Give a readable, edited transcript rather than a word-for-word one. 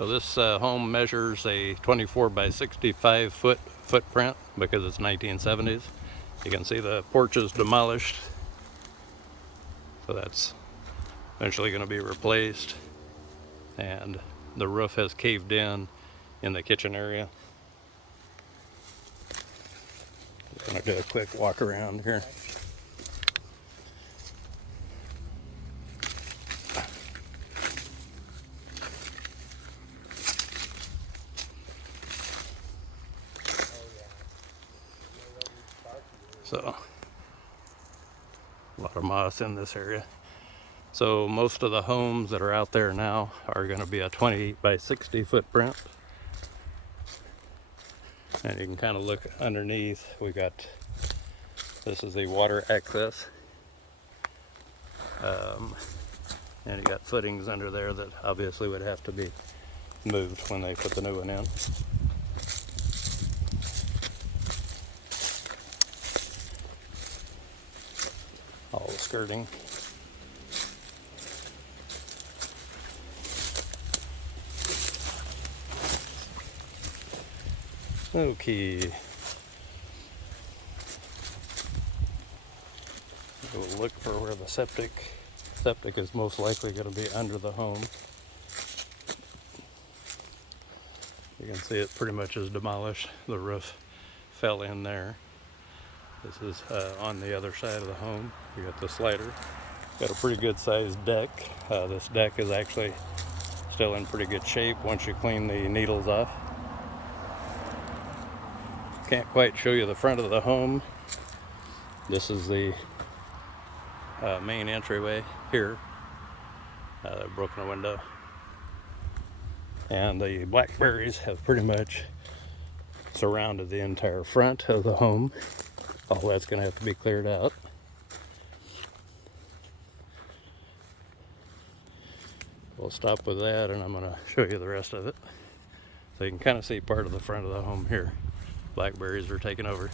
So this home measures a 24 by 65 foot footprint because it's 1970s. You can see the porch is demolished, so that's eventually going to be replaced, and the roof has caved in the kitchen area. I'm going to do a quick walk around here. So, a lot of moss in this area. So most of the homes that are out there now are going to be a 20 by 60 footprint. And you can kind of look underneath. We got, this is the water access. And you got footings under there that obviously would have to be moved when they put the new one in. All the skirting. Okay. We'll look for where the septic is most likely going to be under the home. You can see it pretty much is demolished. The roof fell in there. This is on the other side of the home. You got the slider. Got a pretty good sized deck. This deck is actually still in pretty good shape once you clean the needles off. Can't quite show you the front of the home. This is the main entryway here. They've broken a window. And the blackberries have pretty much surrounded the entire front of the home. All that's going to have to be cleared out. We'll stop with that, and I'm going to show you the rest of it. So you can kind of see part of the front of the home here. Blackberries are taking over.